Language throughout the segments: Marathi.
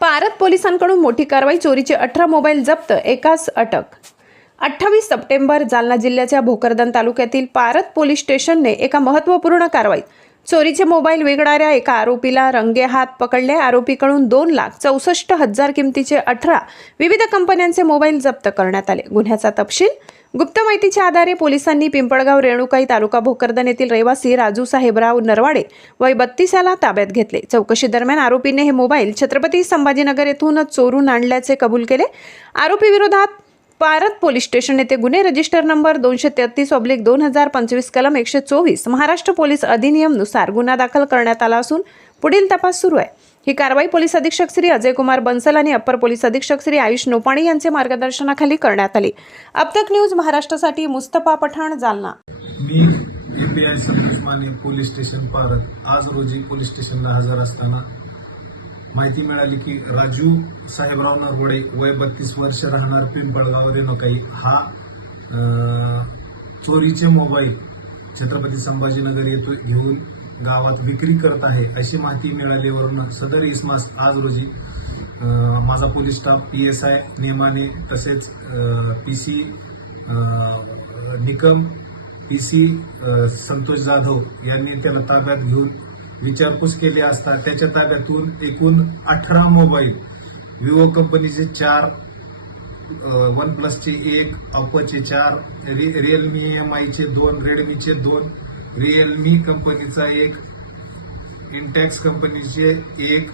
पारत पोलिसांकडून मोठी कारवाई चोरीचे अठरा मोबाईल जप्त एकाच अटक. अठ्ठावीस सप्टेंबर जालना जिल्ह्याच्या भोकरदन तालुक्यातील पारत पोलीस स्टेशनने एका महत्त्वपूर्ण कारवाईत चोरीचे मोबाईल विकणाऱ्या एका आरोपीला रंगेहात पकडले. आरोपीकडून दोन लाख चौसष्ट हजार किमतीचे अठरा विविध कंपन्यांचे मोबाईल जप्त करण्यात आले. गुन्ह्याचा तपशील गुप्त माहितीच्या आधारे पोलिसांनी पिंपळगाव रेणुकाई तालुका भोकरदन येथील रहिवासी राजू साहेबराव नरवाडे वय बत्तीस याला ताब्यात घेतले. चौकशी दरम्यान आरोपीने हे मोबाईल छत्रपती संभाजीनगर येथून चोरून आणल्याचे कबूल केले. आरोपी विरोधात पारत पोलीस स्टेशन येथे गुन्हे रजिस्टर नंबर दोनशे तेहतीस ऑब्लिक दोन हजार पंचवीस कलम एकशे चोवीस महाराष्ट्र पोलीस अधिनियमनुसार गुन्हा दाखल करण्यात आला असून पुढील तपास सुरू आहे. ही कारवाई पोलीस अधीक्षक श्री अजय कुमार बन्सल आणि अप्पर पोलीस अधीक्षक श्री आयुष नोपाणी यांचे मार्गदर्शनाखाली करण्यात आली. अबतक न्यूज महाराष्ट्रासाठी मुस्तफा पठाण जालना. मी यूपीआय माने पोलीस स्टेशन पारत आज रोजी पोलीस स्टेशनला हजर असताना माहिती मिळाली की राजू साहेबराव नरवडे वय बत्तीस वर्ष राहणार पिंपळगाव रेणुकाई हा चोरीचे मोबाईल छत्रपती संभाजीनगर येतो घेऊन गावात विक्री करत आहे अशी माहिती मिळाल्यावरून सदर इसमास आज रोजी माझा police staff P S I Nemane तसेच P C Nikam P C Santosh Jadhav यांनी त्याला ताब्यात घेऊन विचारपूस केली असता त्याच्या ताब्यातून एकूण अठरा मोबाईल विवो कंपनीचे चार वन प्लसचे एक ऑप्पोचे चार रि रिअलमी एम आयचे दोन रेडमीचे दोन रिअलमी कंपनीचा एक इंटॅक्स कंपनीचे एक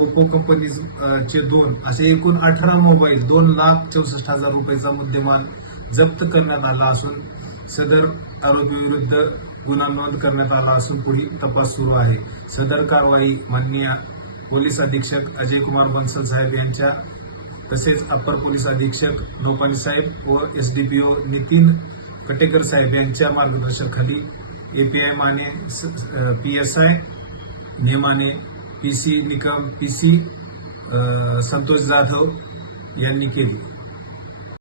ओप्पो कंपनीचे दोन. असे एकूण अठरा मोबाईल दोन लाख चौसष्ट हजार रुपयाचा मुद्देमाल जप्त करण्यात आला असून सदर आरोपीविरुद्ध गुन्हा नोंद करण्यात आला असून पुढील तपास सुरू आहे. सदर कारवाई माननीय पोलीस अधीक्षक अजय कुमार बन्सल साहेब यांच्या तसेच अप्पर पोलीस अधीक्षक नोपाली साहेब व S D P O Nitin Katekar साहेब यांच्या मार्गदर्शनाखाली A P I Mane P S I Nemane P C Nikam P C Santosh Jadhav यांनी केली.